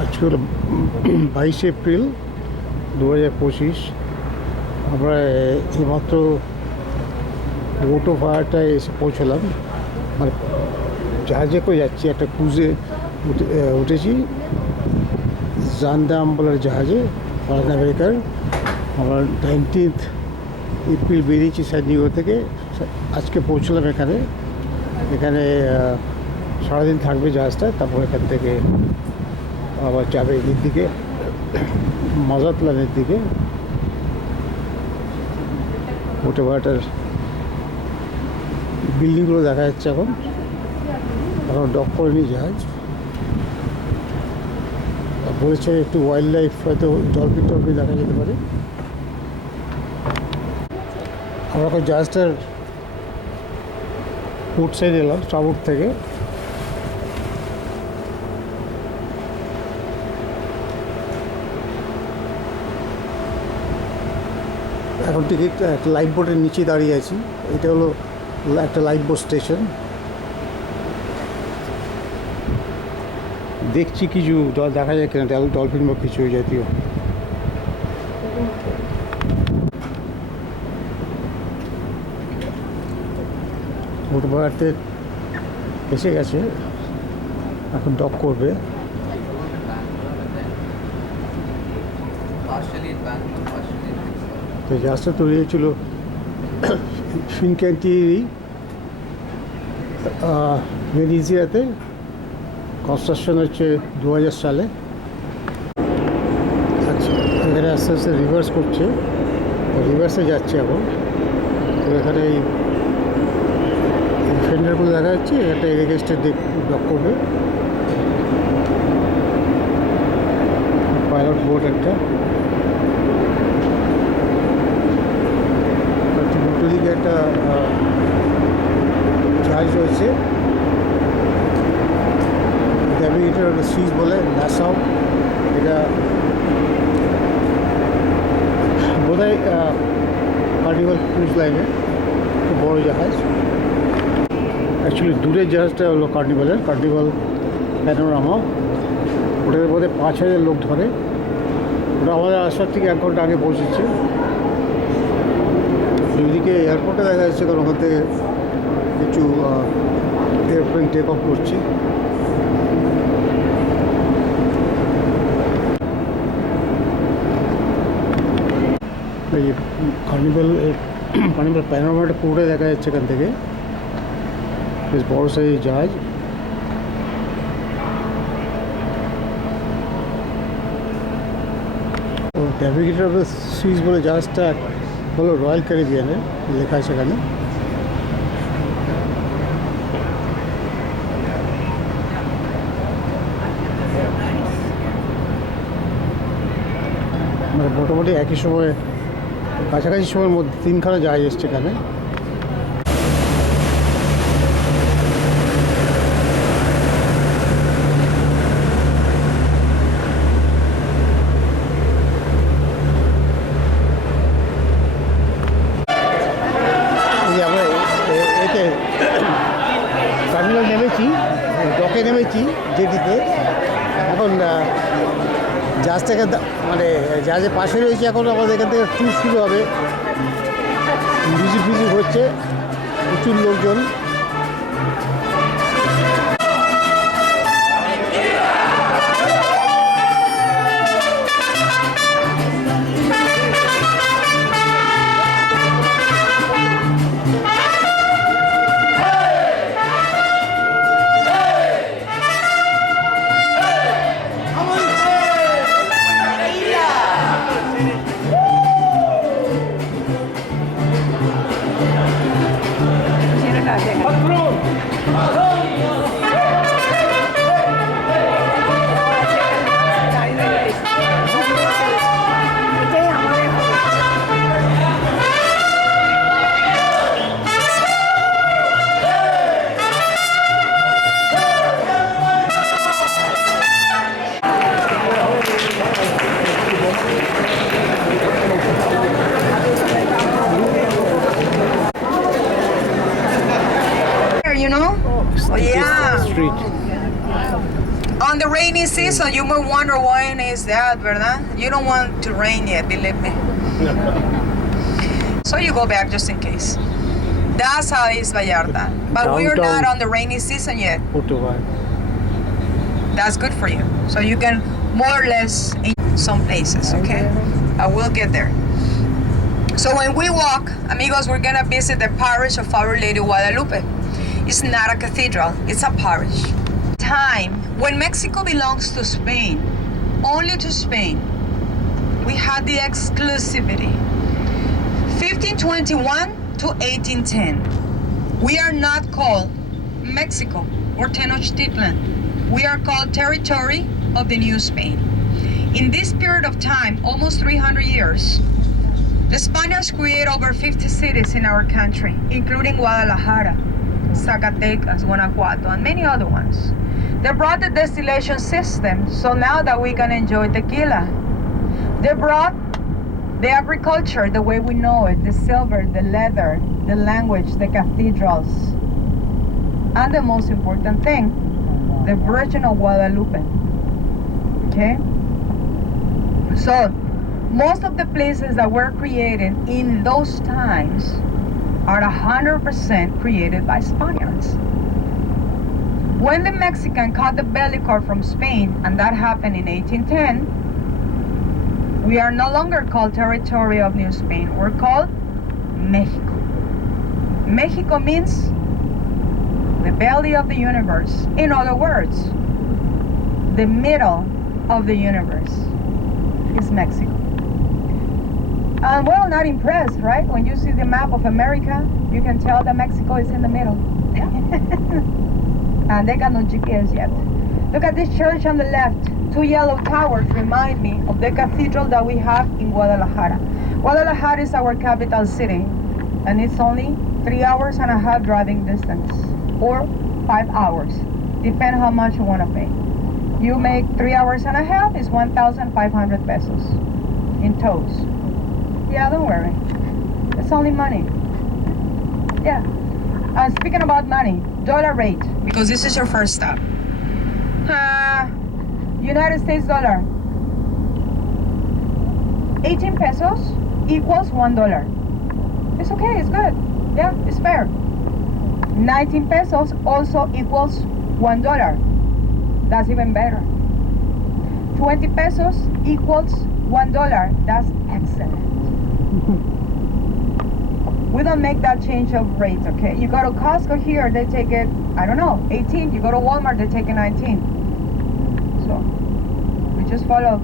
আজকে হলো 22 এপ্রিল 2025। আমরা এইমাত্র ওটো ফায়ারটায় এসে পৌঁছলাম, মানে জাহাজে করে যাচ্ছি, একটা ক্রুজে উঠেছি, জান্দাম বলার জাহাজে, হল্যান্ড আমেরিকার। আমরা 19 এপ্রিল বেরিয়েছি সাইনিগো থেকে, আজকে পৌঁছলাম এখানে। সারাদিন থাকবে জাহাজটা, তারপর এখান থেকে আবার যাবে এর দিকে, মাজাতলানের দিকে। ওটা ভাটার বিল্ডিংগুলো দেখা যাচ্ছে এখন ডক করেনি জাহাজ। বলেছে একটু ওয়াইল্ড লাইফ, হয়তো ডলফিন দেখা যেতে পারে। আমরা এখন জাহাজটার পোর্ট সাইড এলাম, স্টারবোর্ড থেকে। এখন টিকিট একটা লাইফ বোটের নিচে দাঁড়িয়ে আছি। এটা হলো একটা লাইফ বোট স্টেশন। দেখছি কিছু দেখা যায় কিনা, ডলফিন বা কিছু জাতীয়। ওটা বাড়াতে এসে গেছে, এখন ডক করবে। তো জাহাজটা তৈরি হয়েছিল ফিনক্যান্টিরি, ভেনিজিয়াতে। কনস্ট্রাকশন হচ্ছে 2000 সালে। আচ্ছা, এখানে আস্তে আস্তে রিভার্স করছে, রিভার্সে যাচ্ছে এখন। তো এখানে এই ফেন্ডারগুলো দেখা যাচ্ছে, একটা এরিগেস্টে ডক করবে। পাইলট বোট একটা, উল্টো দিকে একটা জাহাজ রয়েছে, নেভিগেটর সিজ বলে, নাসাও। এটা বোধহয় কার্নিভাল ক্রুজ লাইনের খুব বড়ো জাহাজ। অ্যাকচুয়ালি দূরের জাহাজটা হলো কার্নিভাল প্যানোরামা। ওটার মধ্যে 5000 লোক ধরে। ওটা আমাদের আসার থেকে 1 ঘন্টা আগে পৌঁছেছে। দুদিকে এয়ারপোর্টে দেখা যাচ্ছে, কারণ ওখান থেকে কিছু এয়ারপ্লেন টেক অফ করছে। এই কার্নিভাল প্যানোরামাটা পুরোটাই দেখা যাচ্ছে এখান থেকে। বেশ বড় সাইজের জাহাজ। নেভিগেটর অফ দ্য সিজ বলে জাহাজটা হলো রয়্যাল ক্যারিবিয়ানের, লেখা আছে এখানে। মানে মোটামুটি একই সময়ে, কাছাকাছি সময়ের মধ্যে 3খানা জাহাজ এসছে এখানে। টার্মিনাল নেমেছি, ডকে নেমেছি জেটিতে। এখন জাহাজটাকে মানে জাহাজের পাশে রয়েছে। এখন আমাদের এখান থেকে ট্যুর শুরু হবে। ভিজিট হচ্ছে, প্রচুর লোকজন। rainy season, you may wonder why is that, ¿verdad? You don't want to rain yet, believe me. So you go back just in case. That's how it is Vallarta. But we're not on the rainy season yet. That's good for you. So you can more or less in some places, okay? I will get there. So when we walk, amigos, we're gonna visit the parish of Our Lady of Guadalupe. It's not a cathedral, it's a parish. Time when Mexico belongs to Spain, only to Spain, we had the exclusivity. 1521 to 1810. We are not called Mexico or Tenochtitlan. We are called territory of the New Spain. In this period of time, almost 300 years, the Spaniards created over 50 cities in our country, including Guadalajara, Zacatecas, Guanajuato, and many other ones. They brought the distillation system, so now that we can enjoy tequila. They brought the agriculture the way we know it, the silver, the leather, the language, the cathedrals. And the most important thing, the Virgin of Guadalupe. Okay? So, most of the places that were created in those times are 100% created by Spaniards. When the Mexican caught the belly cord from Spain, and that happened in 1810, we are no longer called territory of New Spain. We're called Mexico. Mexico means the belly of the universe. In other words, the middle of the universe is Mexico. Well, not impressed, right? When you see the map of America, you can tell that Mexico is in the middle. And they got no GPS yet. Look at this church on the left. Two yellow towers remind me of the cathedral that we have in Guadalajara. Guadalajara is our capital city, and it's only 3 hours and a half driving distance, or 5 hours, depend how much you want to pay. You make 3 hours and a half is 1,500 pesos in tolls. Yeah, don't worry. It's only money. Yeah. Speaking about money, dollar rate, because this is your first stop. United States dollar. 18 pesos equals $1. It's okay, it's good. Yeah, it's fair. 19 pesos also equals $1. That's even better. 20 pesos equals $1. That's excellent. We don't make that change of rates, okay? You go to Costco here, they take it, I don't know, 18. You go to Walmart, they take it 19. So, we just follow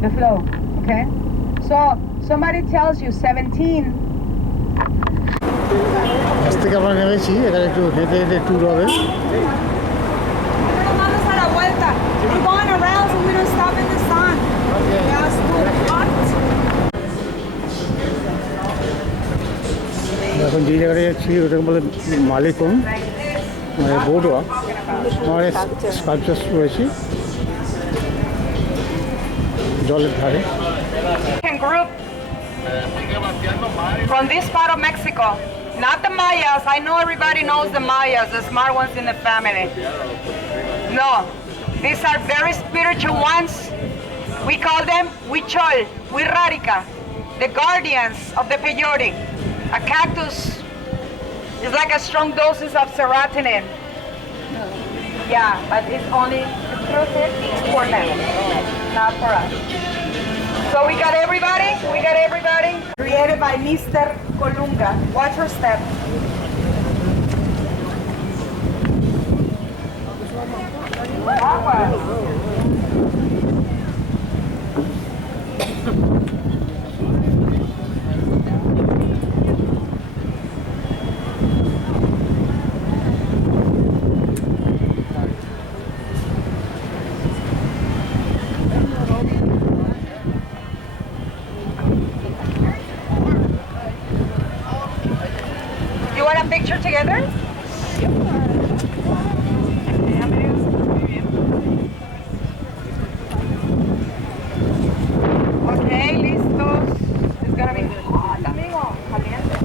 the flow, okay? So, somebody tells you 17. আজ থেকে আমরা নেমেছি, এখানে একটু হেঁটে হেঁটে tour হবে। We're going around so we don't stop in the sun. Yeah, it's too hot. এখন যে জায়গাটায় যাচ্ছি ওটাকে বলে মালিকন, মানে বোর্ডওয়া, আমার স্কাল্পচার রয়েছে জলের ধারে। Group from this part of Mexico, not the Mayas. I know everybody knows the Mayas, the smart ones in the family. No, these are very spiritual ones. We call them Huichol, Huirrárica, the guardians of the peyote. A cactus is like a strong doses of serotonin. Yeah, but it's only exclusive for them, not for us. So we got everybody. Created by Mr. Colunga. Watch your step. You want a picture together? Okay, listos. It's gonna be hot, amigo. Caliente.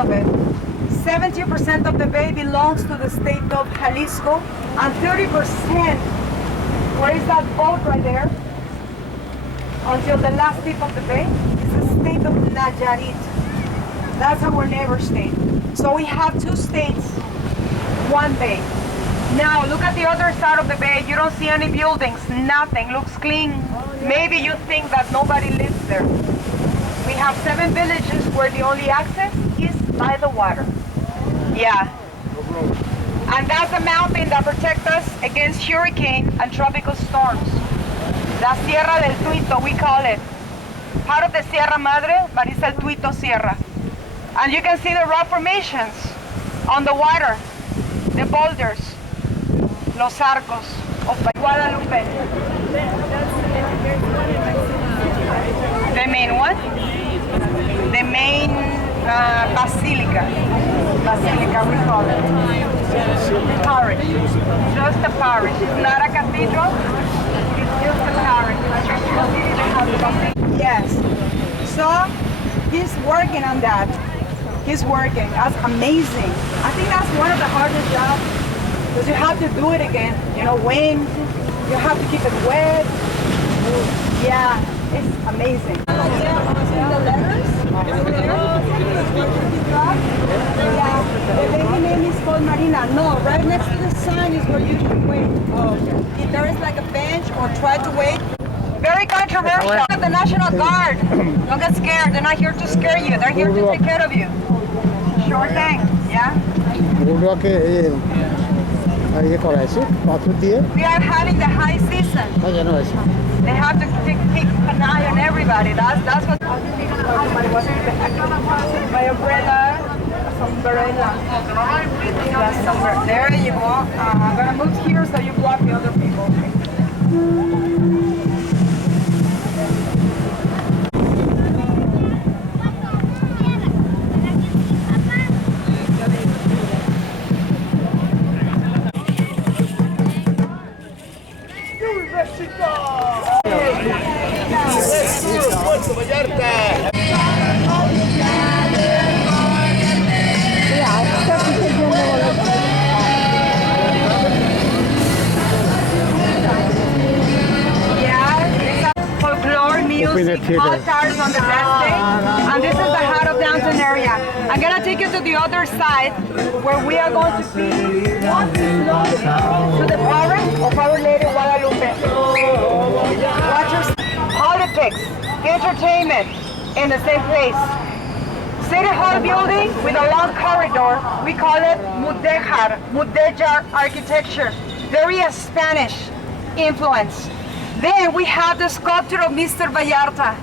of it. 70% of the bay belongs to the state of Jalisco, and 30%, where is that boat right there? Until the last tip of the bay is the state of Nayarit. That's our neighbor state. So we have two states, one bay. Now look at the other side of the bay. You don't see any buildings, nothing. Looks clean. Maybe you think that nobody lives there. We have 7 villages where the only access is by the water. Yeah. And that's a mountain that protects us against hurricane and tropical storms. La Sierra del Tuito, we call it. Part of the Sierra Madre, but it's El Tuito Sierra. And you can see the rock formations on the water, the boulders, los arcos of Guadalupe. The main one? The main basilica. Basilica, we call it. Parish. Just a parish. It's not a cathedral. It's just a parish. Yes. So he's working on that. He's working. That's amazing. I think that's one of the hardest jobs because you have to do it again. You know, wind. You have to keep it wet. Yeah, it's amazing. The letters? Yeah, the lady name is called Marina. No, right next to the sign is where you should wait. If there is like a bench or try to wait. Very controversial. The National Guard. Don't get scared. They're not here to scare you. They're here to take care of you. Sure thing. Yeah? We are having the high season. They have to keep an eye on everybody. That's what. My umbrella. Umbrella. There you go. I'm gonna move here so you block the other people. All cars on the best day, and this is the heart of downtown area. I'm gonna take you to the other side where we are going to be walking to the parish of Our Lady Guadalupe. Watch politics, entertainment in the same place. City Hall building with a long corridor. We call it Mudéjar architecture. Very Spanish influence. Then we have the sculpture of Mr. Vallarta.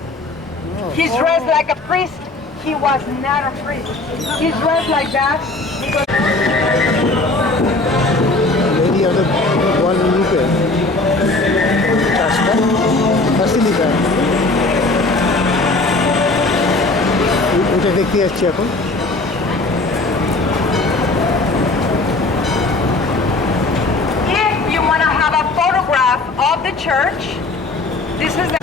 He's dressed like a priest. He was not a priest. He's dressed like that. Lady of the Guadalupe. Basilica. এটা দেখতে যাচ্ছি এখন। If you want to have a photograph of the church, this is the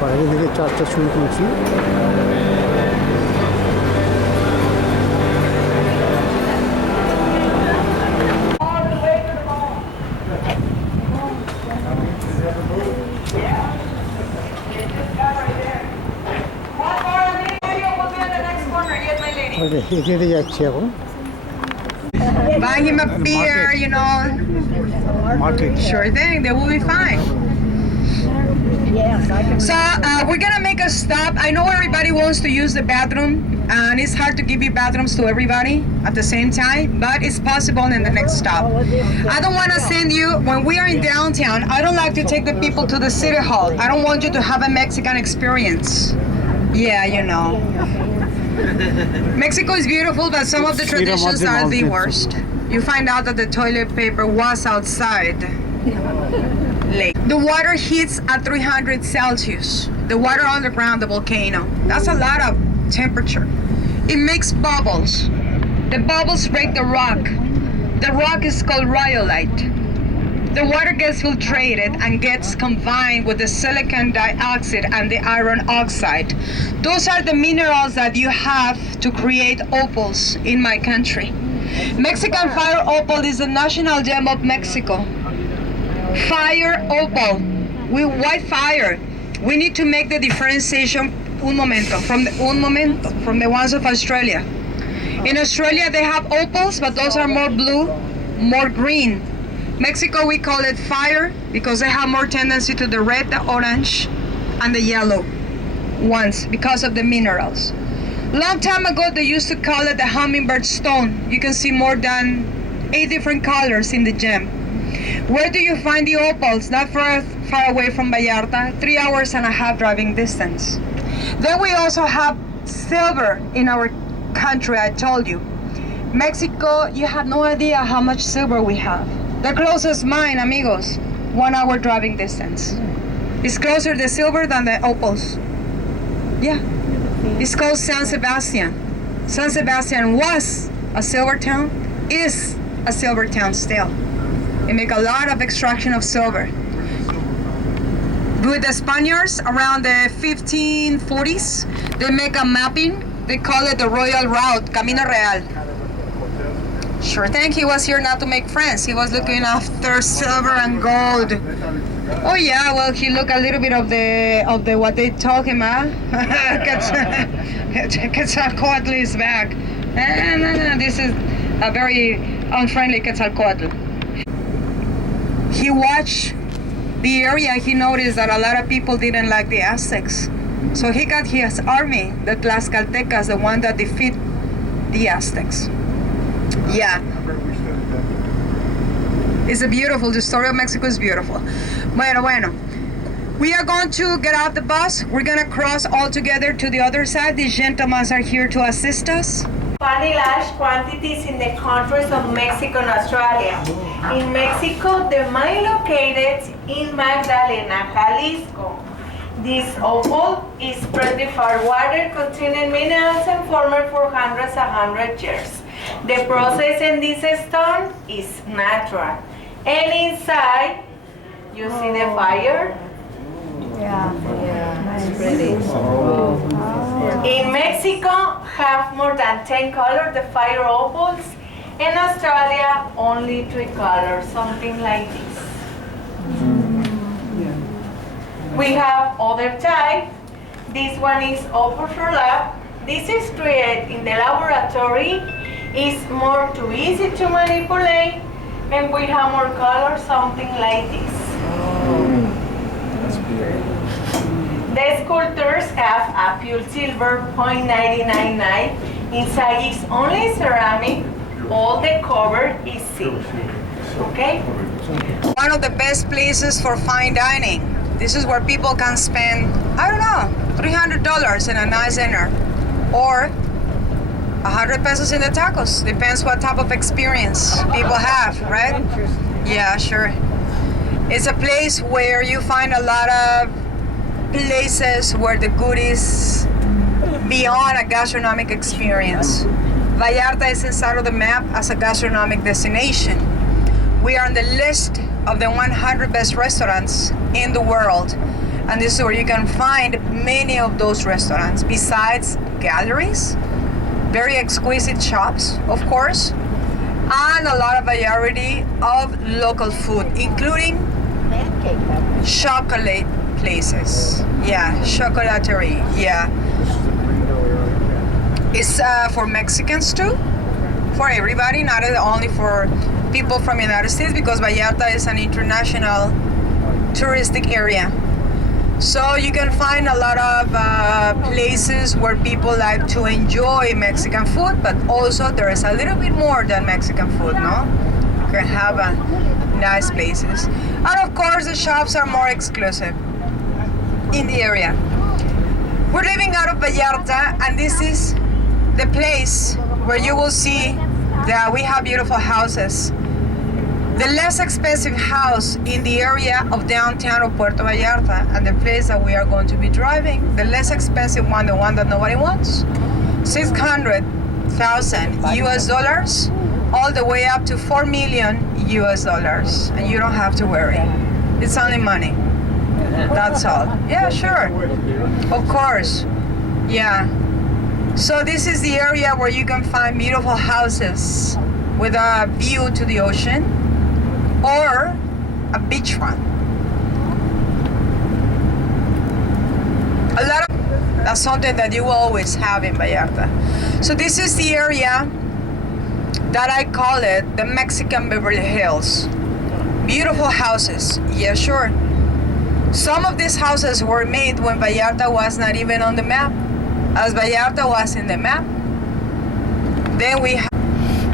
বাইরে থেকে চার্জটা শুরু করেছি। এখানে যাচ্ছি এখন Buy him a beer, you know. Market Sure thing, they will be fine. So we're gonna make a stop. I know everybody wants to use the bathroom, and it's hard to give you bathrooms to everybody at the same time, but it's possible in the next stop. I don't want to send you, when we are in downtown, I don't like to take the people to the city hall. I don't want you to have a Mexican experience. Yeah, you know. Mexico is beautiful, but some of the traditions are the worst. You find out that the toilet paper was outside. The water heats at 300 Celsius. The water underground the volcano. That's a lot of temperature. It makes bubbles. The bubbles break the rock. The rock is called rhyolite. The water gets filtrated and gets combined with the silicon dioxide and the iron oxide. Those are the minerals that you have to create opals in my country. Mexican fire opal is the national gem of Mexico. Fire opal. Why fire? We need to make the differentiation from the ones of Australia. In Australia they have opals, but those are more blue, more green. Mexico we call it fire because they have more tendency to the red, the orange, and the yellow ones because of the minerals. Long time ago they used to call it the hummingbird stone. You can see more than 8 different colors in the gem. Where do you find the opals? Not far away from Vallarta, 3 hours and a half driving distance. Then we also have silver in our country, I told you. Mexico, you have no idea how much silver we have. The closest mine, amigos, 1 hour driving distance. It's closer the silver than the opals. Yeah. It's called San Sebastian. San Sebastian was a silver town, is a silver town still. They make a lot of extraction of silver. With the Spaniards around the 1540s, they make a mapping. They call it the Royal Route, Camino Real. Sure thing, he was here not to make friends. He was looking after silver and gold. Oh yeah, well he looked a little bit of the what they told him, huh? Quetzalcoatl is back. No, this is a very unfriendly Quetzalcoatl. He watched the area, he noticed that a lot of people didn't like the Aztecs. So he got his army, the Tlaxcaltecas, the one that defeat the Aztecs. Yeah. It's beautiful. The story of Mexico is beautiful. Bueno. We are going to get out the bus. We're going to cross all together to the other side. These gentlemen are here to assist us. Very large quantities in the countries of Mexico and Australia. In Mexico, the mine located in Magdalena, Jalisco. This opal is pretty-far water containing minerals and formed for hundreds and hundred years. The process in this stone is natural. And inside, you see the fire? Yeah, it's pretty. In Mexico, have more than 10 colors, the fire opals. In Australia, only 3 colors, something like this. We have other type. This one is opal for lab. This is created in the laboratory. It's more too easy to manipulate, and we have more colors, something like this. The sculptures have a pure silver 0.999. Inside is only ceramic. All the cover is silver. Okay? One of the best places for fine dining. This is where people can spend, I don't know, $300 in a nice dinner. Or 100 pesos in the tacos. Depends what type of experience people have, right? Yeah, sure. It's a place where you find a lot of places where the goodies beyond a gastronomic experience. Vallarta is inside of the map as a gastronomic destination. We are on the list of the 100 best restaurants in the world. And this is where you can find many of those restaurants, besides galleries, very exquisite shops, of course, and a lot of variety of local food, including chocolate places. Yeah, chocolaterie. Yeah. It's for Mexicans too, for everybody, not only for people from the United States, because Vallarta is an international touristic area. So you can find a lot of places where people like to enjoy Mexican food, but also there is a little bit more than Mexican food, no? You can have nice places. And of course the shops are more exclusive in the area. We're living out of Vallarta, and this is the place where you will see that we have beautiful houses. The less expensive house in the area of downtown of Puerto Vallarta and the place that we are going to be driving, the less expensive one, the one that nobody wants, 600,000 US dollars, all the way up to 4 million US dollars, and you don't have to worry. It's only money. That's all. Yeah, sure. Of course. Yeah. So this is the area where you can find beautiful houses with a view to the ocean or a beachfront. That's something that you will always have in Vallarta. So this is the area that I call it the Mexican Beverly Hills. Beautiful houses. Yeah, sure. Some of these houses were made when Vallarta was not even on the map. As Vallarta was in the map, then we have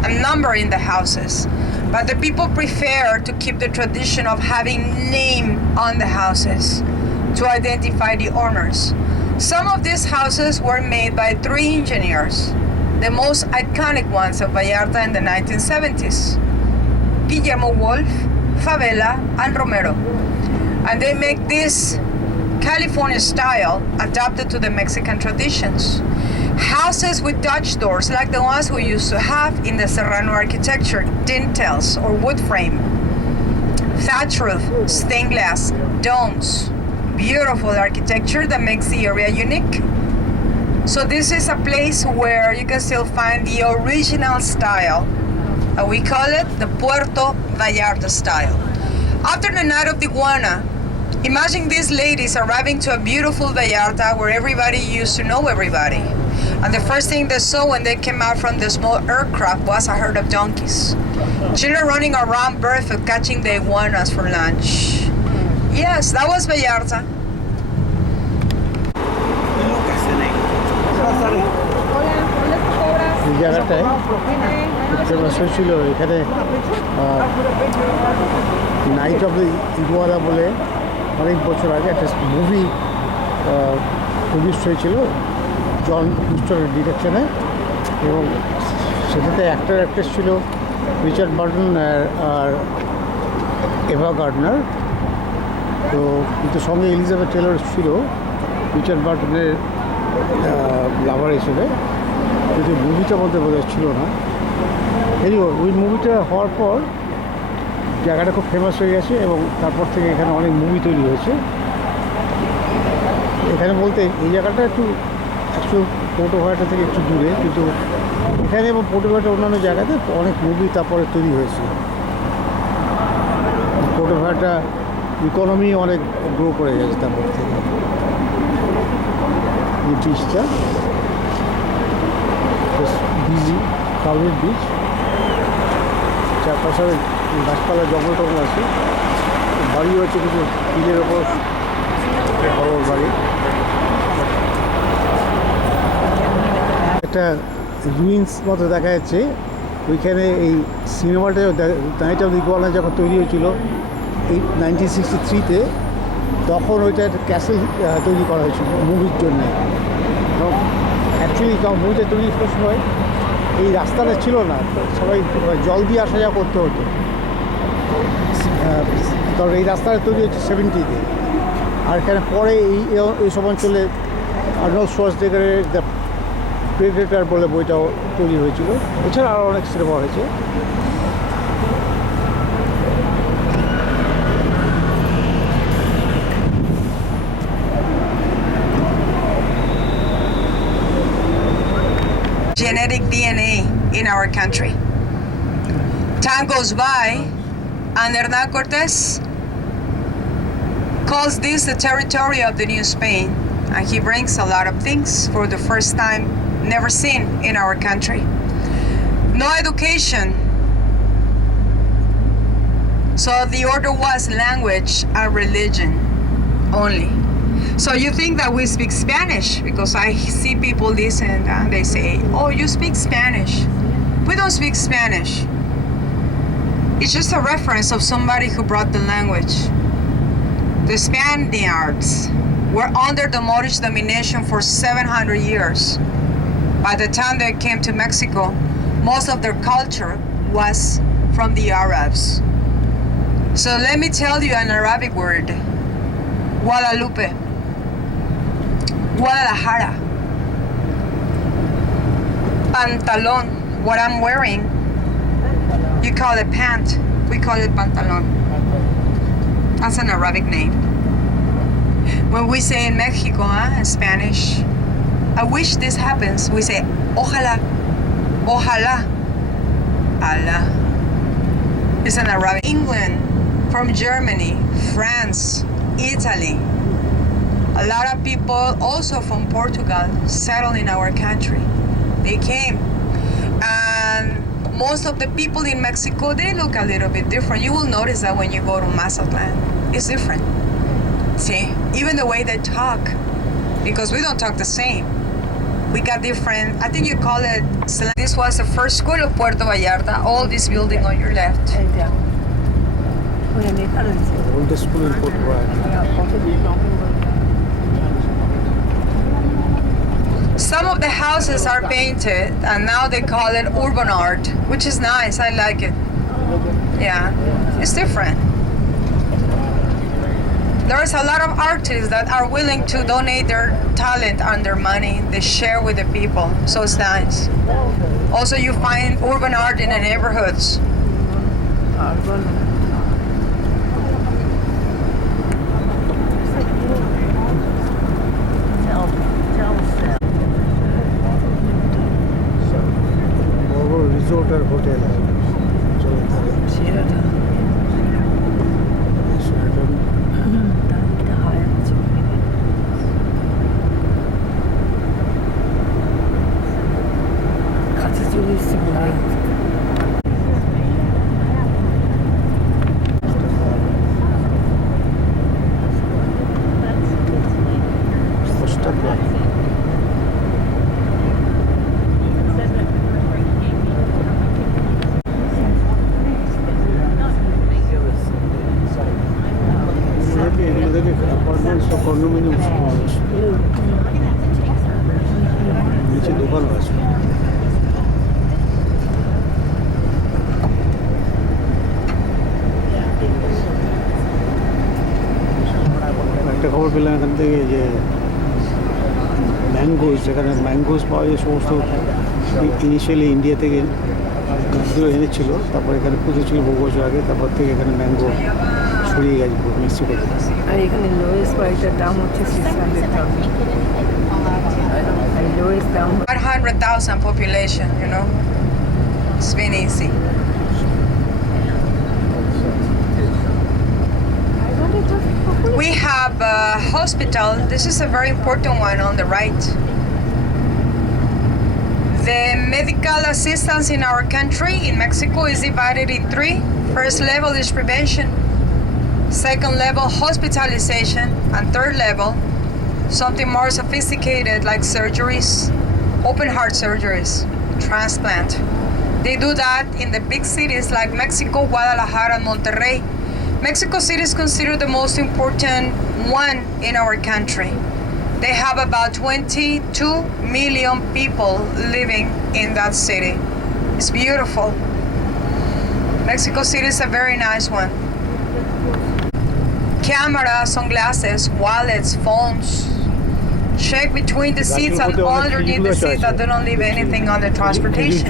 a number in the houses. But the people prefer to keep the tradition of having name on the houses to identify the owners. Some of these houses were made by 3 engineers, the most iconic ones of Vallarta in the 1970s. Guillermo Wolf, Favela, and Romero. And they make this California style adapted to the Mexican traditions. Houses with Dutch doors like the ones we used to have in the Serrano architecture, dentils or wood frame. Thatch roof, stained glass, domes. Beautiful architecture that makes the area unique. So this is a place where you can still find the original style. We call it the Puerto Vallarta style. After the night of the Iguana, imagine these ladies arriving to a beautiful Vallarta where everybody used to know everybody. And the first thing they saw when they came out from the small aircraft was a herd of donkeys. Children running around barefoot catching the iguanas for lunch. Yes, that was Vallarta. এই জায়গাটায় famous হয়েছিল এখানে night of the iguana বলে অনেক বছর আগে একটা movie produce হয়েছিল জন হুস্টনের ডিরেকশনে, এবং সেটাতে অ্যাক্ট্রেস ছিল রিচার্ড বার্টন আর এভা গার্ডনার। তো কিন্তু সঙ্গে এলিজাবেথ টেলর ছিল রিচার্ড বার্টনের লাভার হিসেবে, কিন্তু মুভিটার মধ্যে বোধহয় ছিল না। এনিওয়ে ওই মুভিটা হওয়ার পর জায়গাটা খুব ফেমাস হয়ে গেছে, এবং তারপর থেকে এখানে অনেক মুভি তৈরি হয়েছে। এখানে বলতে এই জায়গাটা একটু পোর্টো ভাড়াটা থেকে একটু দূরে, কিন্তু এখানে এবং পোর্টো ভাড়াটা অন্যান্য জায়গাতে অনেক মুভি তারপরে তৈরি হয়েছে। পোর্টো ভাড়াটা ইকোনমি অনেক গ্রো করে গেছে তারপর থেকে। এই বিচটা বিজি কালভেট বিচ, চারপাশে গাছপালা জঙ্গল টঙ্গল আছে, বাড়িও আছে কিছু টিলের ওপর বড় বাড়ি। একটা রুইন্স মতো দেখা যাচ্ছে ওইখানে। এই সিনেমাটা নাইট অফ দ্য ইগুয়ানা যখন তৈরি হয়েছিল এই 1963-তে, তখন ওইটা একটা ক্যাসেল তৈরি করা হয়েছিল মুভির জন্যে। এবং অ্যাকচুয়ালি যখন মুভিটা তৈরি করার সময় এই রাস্তাটা ছিল না, সবাই জল দিয়ে আসা যাওয়া করতে হতো। কারণ এই রাস্তাটা তৈরি হচ্ছে 70-তে। আর এখানে পরে এই সব অঞ্চলে আর্নল্ড শোয়ার্জনেগারের দ্য প্রেডেটর বলে বইটাও তৈরি হয়েছিল। এছাড়া আরও অনেক সিনেমা হয়েছে। Genetic DNA in our country. Time goes by, and Hernán Cortés calls this the territory of the New Spain, and he brings a lot of things. For the first time, never seen in our country. No education. So the order was language and religion only. So you think that we speak Spanish, because I see people listen and they say, oh, you speak Spanish. We don't speak Spanish. It's just a reference of somebody who brought the language. The Spaniards were under the Moorish domination for 700 years. By the time they came to Mexico, most of their culture was from the Arabs. So let me tell you an Arabic word. Guadalupe. Guadalajara. Pantalon. What I'm wearing, you call it pant. We call it pantalon. That's an Arabic name. When we say in Mexico, in Spanish, I wish this happens, we say, ojalá, ojalá, Allah. It's an Arabic. England, from Germany, France, Italy. A lot of people also from Portugal settled in our country. They came. And most of the people in Mexico, they look a little bit different. You will notice that when you go to Mazatlan, it's different. See, even the way they talk, because we don't talk the same. We got different, I think you call it slang. This was the first school of Puerto Vallarta, all this building on your left. Oldest school in Puerto Vallarta. Some of the houses are painted and now they call it urban art, which is nice, I like it. Yeah, it's different. There's a lot of artists that are willing to donate their talent and their money. They share with the people, so it's nice. Also, you find urban art in the neighborhoods. Resort or hotel. apartments or condominiums নিচে দোকানও আছে একটা খবর পেলাম এখান থেকে যে mangoes যেখানে ম্যাঙ্গোস পাওয়া যায় সমস্ত ইনিশিয়ালি ইন্ডিয়া থেকে গাছগুলো এনেছিল তারপর এখানে পুঁতেছিল বহু বছর আগে তারপর থেকে এখানে ম্যাঙ্গো ছড়িয়ে গেছে মেক্সিকোতে আর এখানে লোয়েস্ট বাড়িটার দাম হচ্ছে 600,000 লোয়েস্ট দাম 100,000 population, you know. It's been easy. We have a hospital. This is a very important one on the right. The medical assistance in our country, in Mexico, is divided in three. First level is prevention. Second level, hospitalization. And third level, something more sophisticated like surgeries, open heart surgeries, transplant. They do that in the big cities like Mexico, Guadalajara, and Monterrey. Mexico City is considered the most important one in our country. They have about 22 million people living in that city. It's beautiful. Mexico City is a very nice one. Cameras, sunglasses, wallets, phones. Check between the seats and underneath the seat that they don't leave anything on the transportation.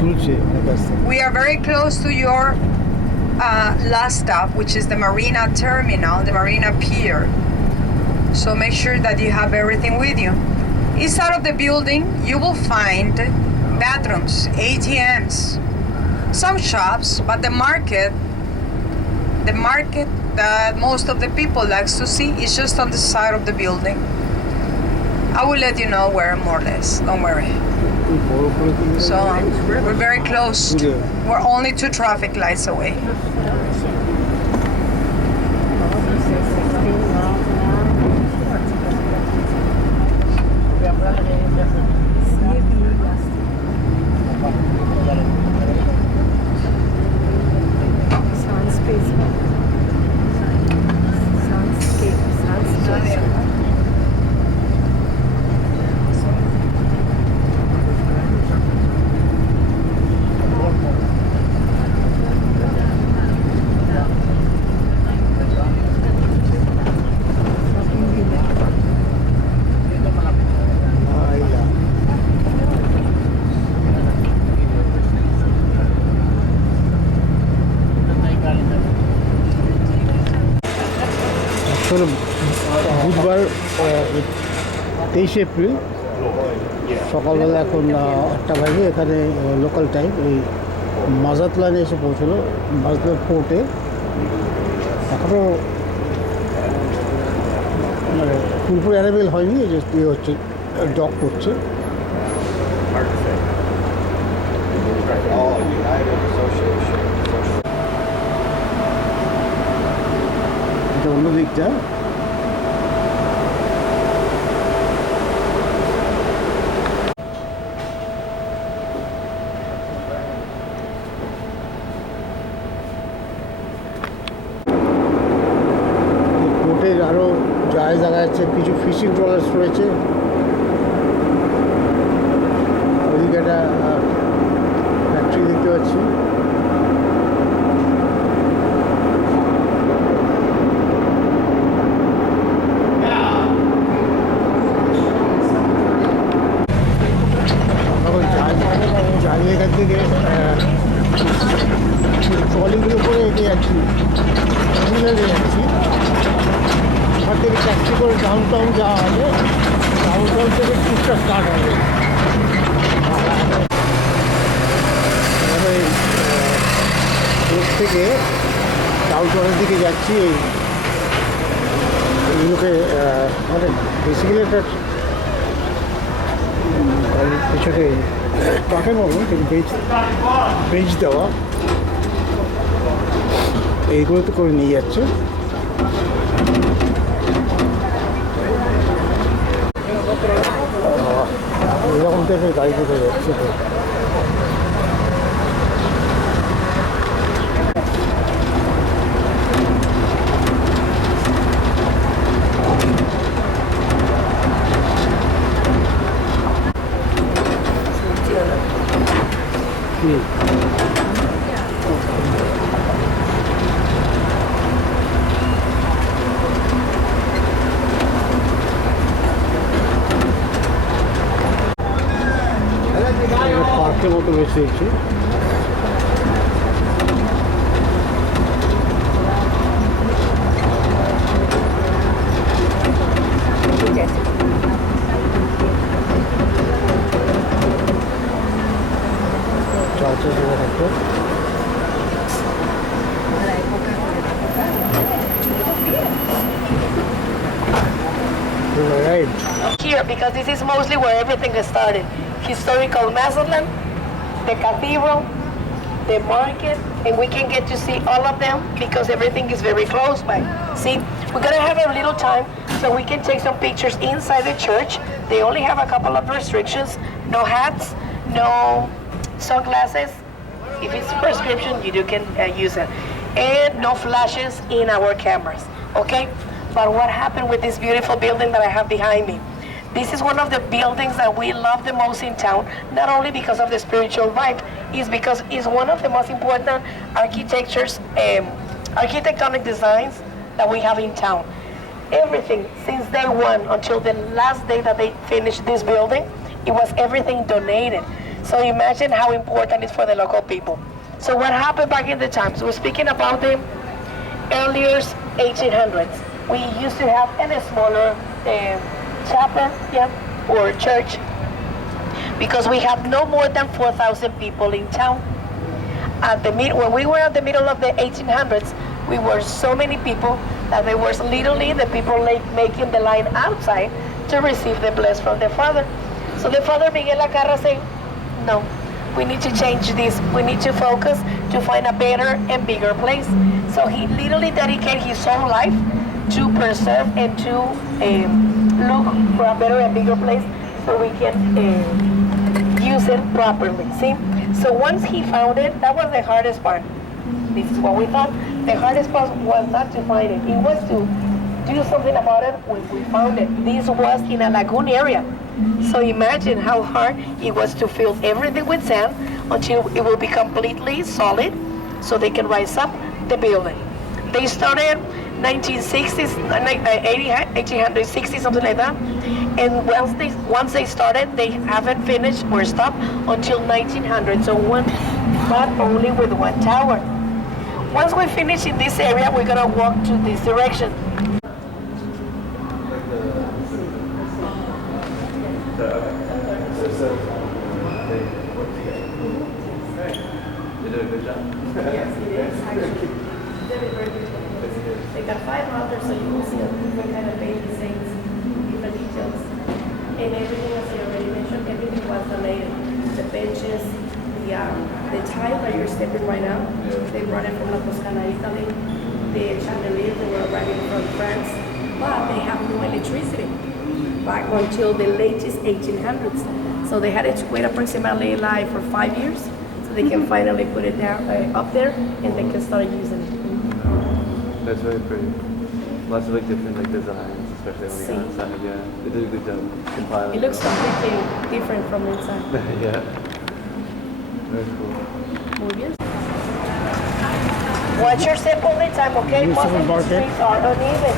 We are very close to your last stop, which is the Marina Terminal, the Marina Pier. So make sure that you have everything with you. Inside of the building, you will find bathrooms, ATMs, some shops, but the market that most of the people likes to see is just on the side of the building. I will let you know where more or less, don't worry. So we're very close. We're only 2 traffic lights away. আসলে বুধবার 23 April সকালবেলা এখন 8টা বাজে এখানে local time এই মাজাতলানে এসে পৌঁছলো মাজাতলা পোর্টে এখনও মানে পুরোপুরি অ্যারাইভেল হয়নি যে হচ্ছে ডক করছে এটা অন্য দিকটা পোর্টের আরও জায়গা আছে কিছু ফিশিং ট্রলার্স রয়েছে ওইদিকে একটা ফ্যাক্টরি দেখতে পাচ্ছি এখান থেকে ট্রলিগুলো করে এগিয়ে যাচ্ছি যাচ্ছি ওখান থেকে ট্যাক্সি করে ডাউন টাউন যাওয়া হবে ডাউন টাউন থেকে ট্রিপটা স্টার্ট হবে এবারে রোড থেকে ডাউন টাউনের দিকে যাচ্ছি এইগুলোকে মানে বেসিক্যালি একটা পিছনে ট্রাকের মতন কিন্তু বেঞ্চ দেওয়া এইগুলোতে করে নিয়ে যাচ্ছে এরকম থেকে গাড়ি করে যাচ্ছে পার্কের মতো বেশি দেখছি চার্চের সময় থাকতো right here because this is mostly where everything started. Historical Mazatlan, the cathedral, the market, and we can get to see all of them because everything is very close by. See, we're gonna have a little time so we can take some pictures inside the church. They only have a couple of restrictions: no hats, no sunglasses. If it's prescription, you can use it, and no flashes in our cameras. Okay. But what happened with this beautiful building that I have behind me? This is one of the buildings that we love the most in town, not only because of the spiritual vibe, it's because it's one of the most important architectonic designs that we have in town. Everything, since day one until the last day that they finished this building, it was everything donated. So imagine how important it is for the local people. So what happened back in the times? We're speaking about the earlier 1800s. We used to have a smaller chapel, or church, because we have no more than 4,000 people in town. When we were at the middle of the 1800s, we were so many people that there was literally the people making the line outside to receive the bless from the Father. So the Father Miguel Acarra said, no, we need to change this. We need to focus to find a better and bigger place. So he literally dedicated his whole life to preserve and to look for a better and bigger place so we can use it properly. See? So once he found it, that was the hardest part. This is what we thought. The hardest part was not to find it. It was to do something about it when we found it. This was in a lagoon area. So imagine how hard it was to fill everything with sand until it will be completely solid so they can rise up the building. They started 1960s, 1860, something like that. And once they started, they haven't finished or stopped until 1900. So but only with one tower. Once we finish in this area, we're gonna walk to this direction. They did a good job. Yes, it is actually. Very, very good. They got 5 others, so you will see a different kind of baby things, different details. And everything, as you already mentioned, everything was donated. The benches, the tile that you're stepping right now, they brought it from La Toscana, Italy. The chandeliers, they were arriving from France. But they have no electricity back until the latest 1800s. So they had to wait approximately like for 5 years so they can finally put it down up there and they can start using it. That's very pretty. Lots of different designs, especially on the outside. Yeah, they did a good job compiling. It looks completely different from inside. Yeah, very cool. Muy bien. Watch your step all the time, okay? Most of the streets are uneven.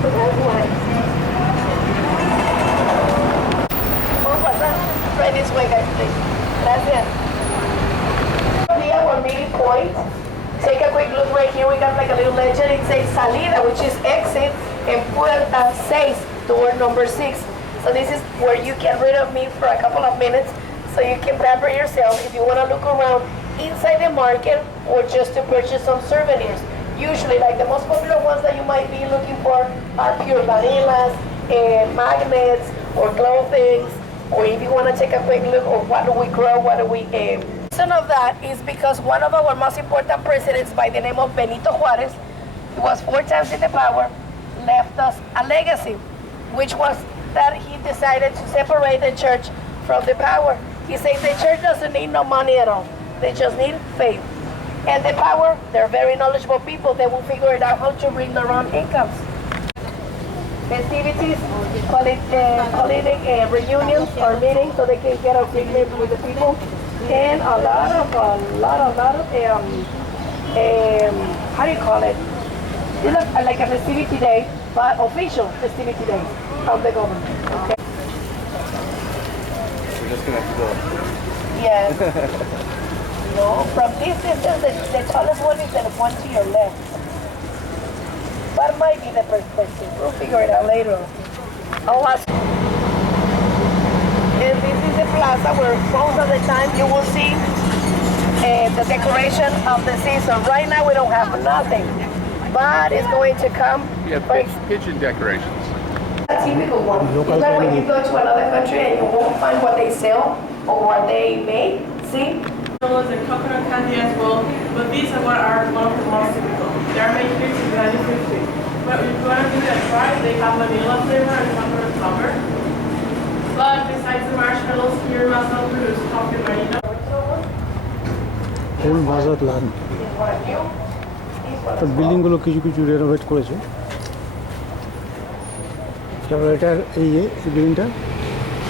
So that's why. Right this way, guys, please. Gracias. Here, our meeting point. Take a quick look right here. We got like a little legend. It says salida, which is exit, and puerta 6, door number 6. So this is where you can rid of me for a couple of minutes so you can pamper yourself if you want to look around inside the market or just to purchase some souvenirs. Usually, like the most popular ones that you might be looking for are pure vanillas, magnets, or glow things. Or if you want to take a quick look at what do we grow, what do we aim. The reason of that is because one of our most important presidents by the name of Benito Juarez, he was 4 times in the power, left us a legacy, which was that he decided to separate the church from the power. He said the church doesn't need no money at all. They just need faith. And the power, they're very knowledgeable people. They will figure it out how to bring their own incomes. Festivities, holiday reunions or meetings so they can get agreement with the people, and a lot of how do you call it? It's like a festivity day, but official festivity day of the government. Okay. We're just gonna have to go. Yes. No, from this distance, the tallest one is the one to your left. What might be the perspective? We'll figure it out later. I'll ask. And this is the plaza where most of the time you will see the decoration of the season. Right now we don't have nothing, but it's going to come. We have kitchen decorations. A typical one. It's like when you go to another country and you won't find what they sell or what they make. See? There was a coconut candy as well, but these are what are one of the most typical. They are made here in the United States. But if you want to give it a try, they have vanilla flavor and chocolate cover. But besides the marshmallows, here we also produce coffee vanilla. Old বাজার লান তো বিল্ডিংগুলো কিছু কিছু renovate করেছে। তারপরে এটার এই যে বিল্ডিংটা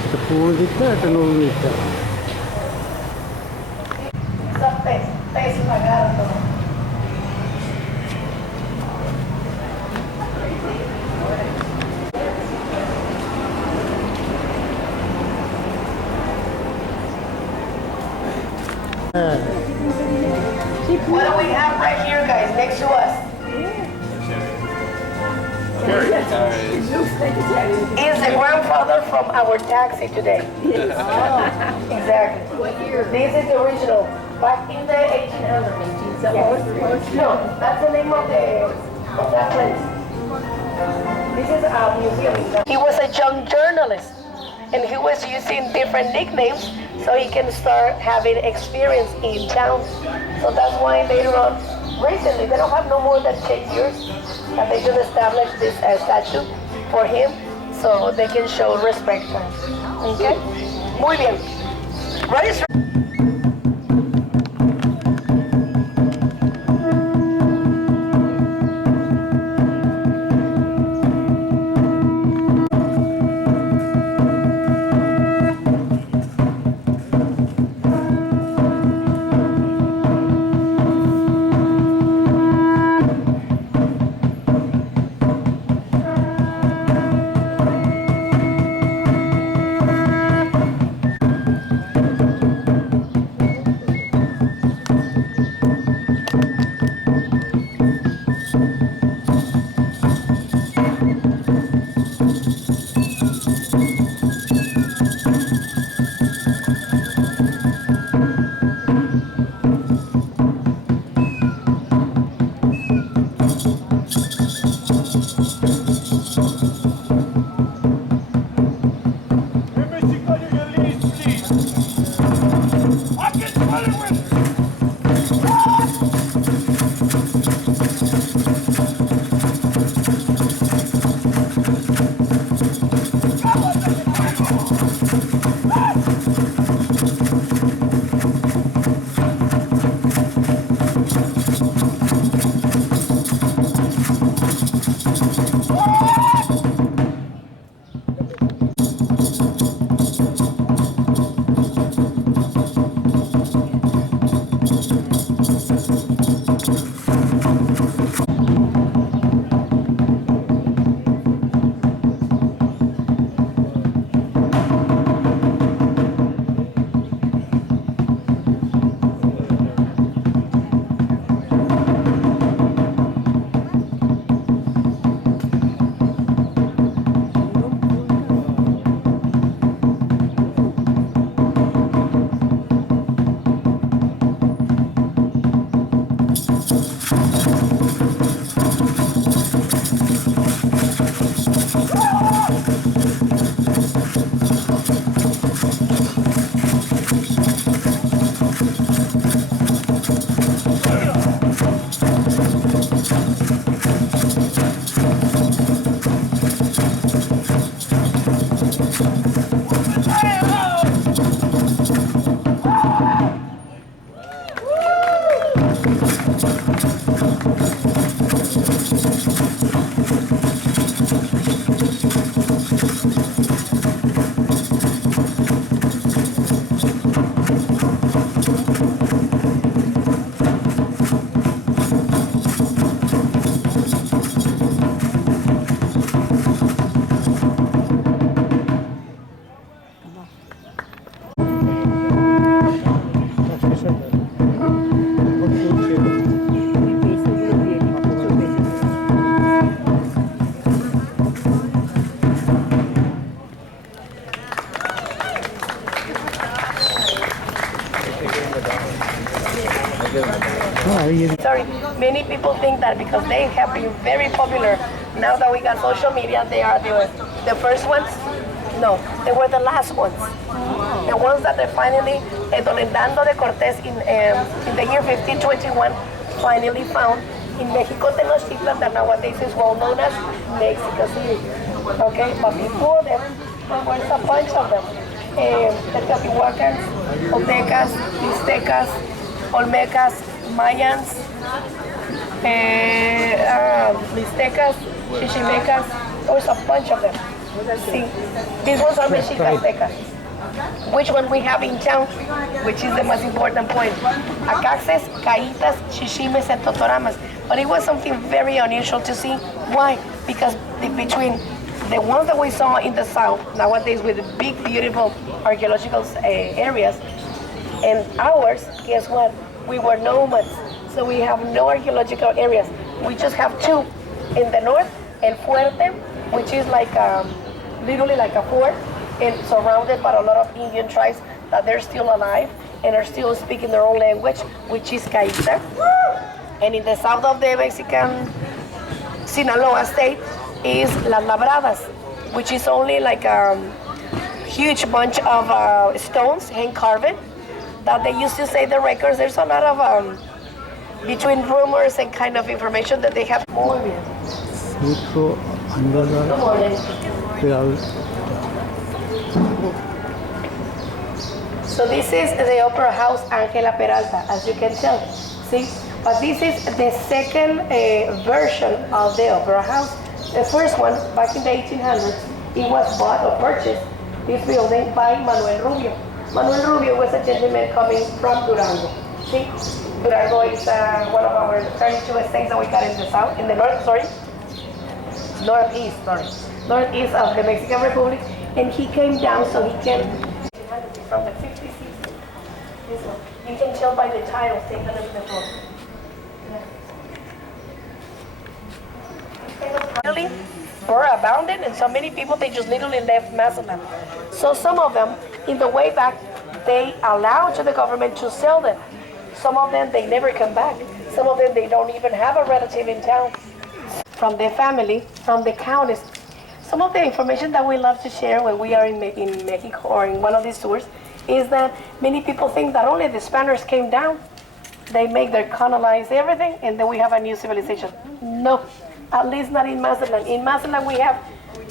একটা পুরোনো দিকটা একটা নতুন দিকটা। What do we have right here, guys, next to us? Is the grandfather from our taxi today. Yes. Exactly. What year? This is the original. Back in the 1800s. Yes. No, that's the name of that place. This is a museum. He was a young journalist. and he was using different nicknames so he can start having experience in town. So that's why later on, recently, they don't have no more than 10 years that they just established this statue for him so they can show respect to him. Okay? Muy bien. Ready? Sorry, many people think that because they have been very popular, now that we got social media, they are the first ones. No, they were the last ones. The ones that they finally, Don Hernando de Cortés in the year 1521, finally found in Mexico Tenochtitlan, that nowadays is well known as Mexico City. Okay, but before them, there was a bunch of them. The Teotihuacans, Oltecas, Mixtecas, Olmecas, Mayans, Mixtecas, Chichimecas. There was a bunch of them. See, these ones are Mexicastecas. Which one we have in town, which is the most important point. Acaxes, Caitas, Chichimes, and Totoramas. But it was something very unusual to see. Why? Because between the ones that we saw in the south, nowadays with big, beautiful archaeological areas, and ours, guess what? We were nomads, so we have no archaeological areas. We just have two. In the north, El Fuerte, which is like literally like a fort, and surrounded by a lot of Indian tribes that they're still alive and are still speaking their own language, which is Caïta. And in the south of the Mexican Sinaloa state is Las Labradas, which is only like huge bunch of stones, hand carved, that they used to say the records. There's a lot of between rumors and kind of information that they have. Muy bien. Metro Underground. Good morning. So this is the Opera House Angela Peralta, as you can tell. See, but this is the second version of the Opera House. The first one, back in the 1800s, it was bought or purchased, this building, by Manuel Rubio. Manuel Rubio was a gentleman coming from Durango. See, Durango is one of our 32 estates that we got in the south, in the north, northeast of the Mexican Republic, and he came down so he can, from the 50s, this one. You can tell by the tiles, take a look at the floor. Really were abandoned, and so many people, they just literally left Mazatlan. So some of them, in the way back, they allowed to the government to sell them. Some of them, they never come back. Some of them, they don't even have a relative in town. From the family, from the counties. Some of the information that we love to share when we are in Mexico or in one of these tours is that many people think that only the Spaniards came down. They make their colonize everything, and then we have a new civilization. No, at least not in Mazatlan. In Mazatlan, we have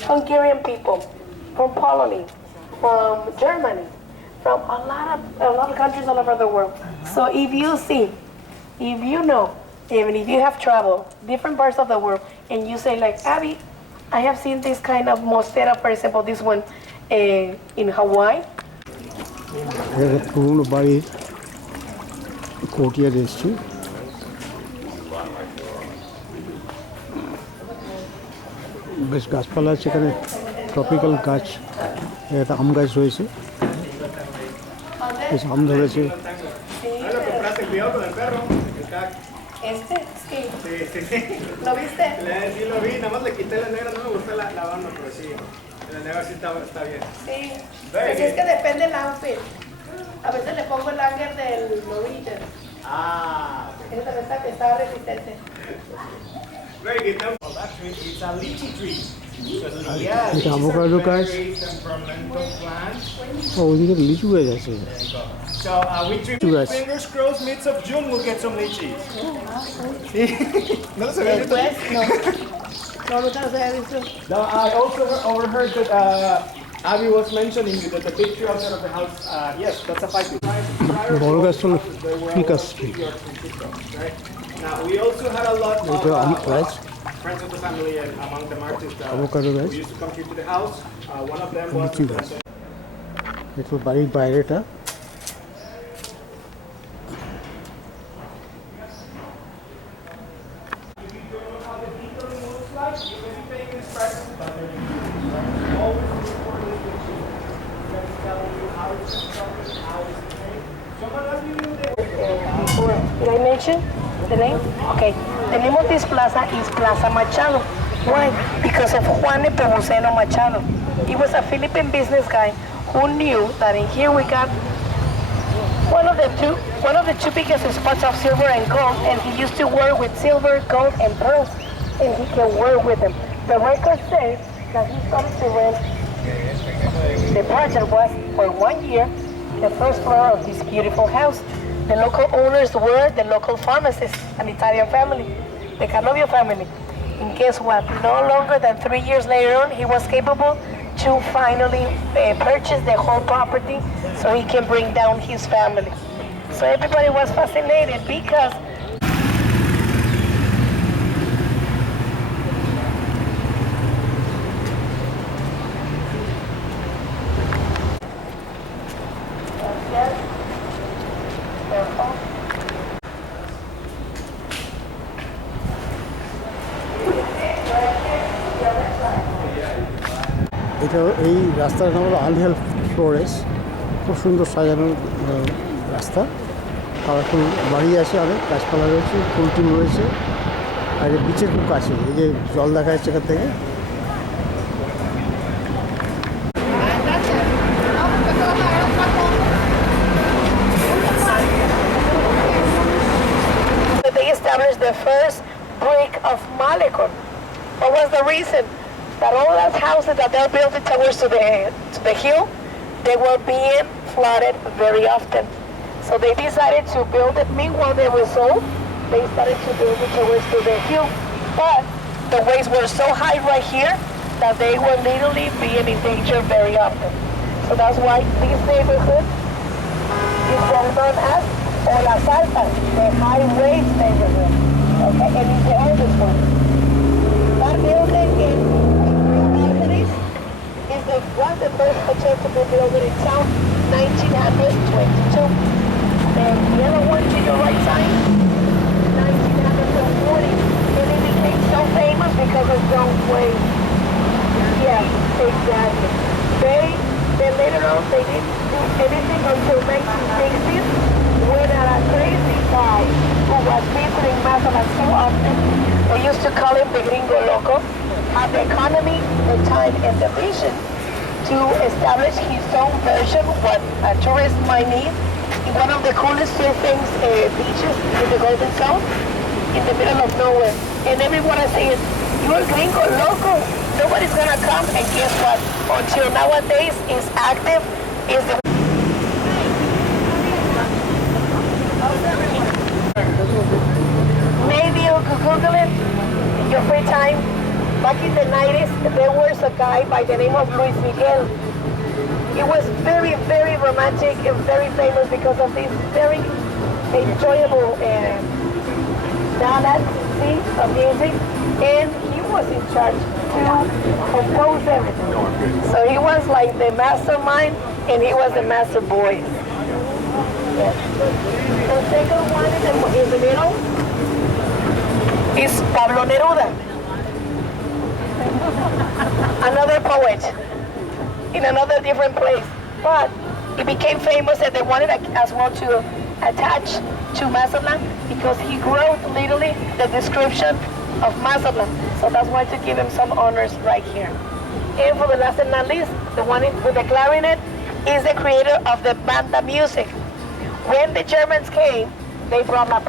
Hungarian people from Poland, from Germany, from a lot of countries all over the world. So if you see, if you know, even if you have traveled different parts of the world, and you say like, Abby, I have seen this kind of mostera, for example, this one in Hawaii. পুরনো বাড়ির courtier এসছি। বেশ গাছপালা আছে এখানে, tropical গাছ, একটা আম গাছ রয়েছে, বেশ আম ধরেছে। Sí. ¿Lo viste? Sí, lo vi, nada más le quité la negra, no me gustó la banda, pero sí, la negra sí está bien. Sí, pues es que depende del outfit. A veces le pongo el hanger del Norwegian. Ah, Ese también está resistente. very good. Well, that tree, it's a lychee tree. So, yeah, It's avocado guys. temperamental plant. ও ওদিকে লিচু গাছ আছে। So we treat Guys. fingers crossed, mids of June we'll get some lychees. Sí. ¿No lo sabía? Después, no. No, nunca los había visto. No, I also overheard that Abby was mentioning that the big tree outside of the house, yes, that's a 5 feet. বড় গাছ হলো ফিকাস tree. Right? Now, we also had a lot of এটা আম গাছ, friends of the family and among them artists avocado guys. who used to come here to the house. One of them was লিচু গাছ। এটা বাড়ির বাইরেটা। Did I mention the name? Okay. The name of this plaza is Plaza Machado. Why? Because of Juan Nepomuceno Machado. He was a Philippine business guy who knew that in here we got one of the two biggest spots of silver and gold, and he used to work with silver, gold, and pearls, and he can work with them. The record says that he started to rent. The project was for 1 year the first floor of this beautiful house. The local owners were the local pharmacists, an Italian family, the Canovio family. And guess what? No longer than 3 years later on, he was capable to finally purchase the whole property so he can bring down his family. So everybody was fascinated because এটা এই রাস্তার নাম হলো আলহেল Flores, খুব সুন্দর সাজানো রাস্তা, colourful বাড়ি আছে, অনেক গাছপালা রয়েছে, ফুল টিম রয়েছে, আর এই বিচের খুব কাছে, এই যে জল দেখা যাচ্ছে এখান থেকে। they established the first brick of Malecon. What was the reason? That all those houses that they're building towards to the hill, they were being flooded very often. So they decided to build it. Meanwhile, they were sold. They started to build it towards the hill. But the waves were so high right here that they were literally being in danger very often. So that's why this neighborhood is well known as or Las Altas, the high waves neighborhood. Okay, and it's the oldest one. That building in Balconies was the first hotel to be built in town, 1922. And the other one to your right side, 1940. And it became so famous because of those waves. Yeah, exactly. Then later on, they didn't do anything until 1960s, when a crazy guy who was visiting Mazatlan so often, they used to call him the Gringo Loco, had the economy, the time, and the vision to establish his own version, what a tourist might need, in one of the coolest surfing beaches in the Golden Zone, in the middle of nowhere. And everyone is saying, "You're Gringo Loco. Nobody's gonna come." And guess what? Until nowadays, is active, is the maybe you could Google it in your free time. Back in the 90s, there was a guy by the name of Luis Miguel. He was very, very romantic and very famous because of this very enjoyable ballad of music, and he was in charge to compose everything. So he was like the mastermind, and he was the master boy. Yes. The second one in the middle is Pablo Neruda, another poet in another different place. But he became famous, and they wanted as well to attach to Mazatlan because he wrote literally the description of Mazatlan. So that's why to give him some honors right here. And for the last and not least, the one with the clarinet is the creator of the banda music. When the Germans came, they brought La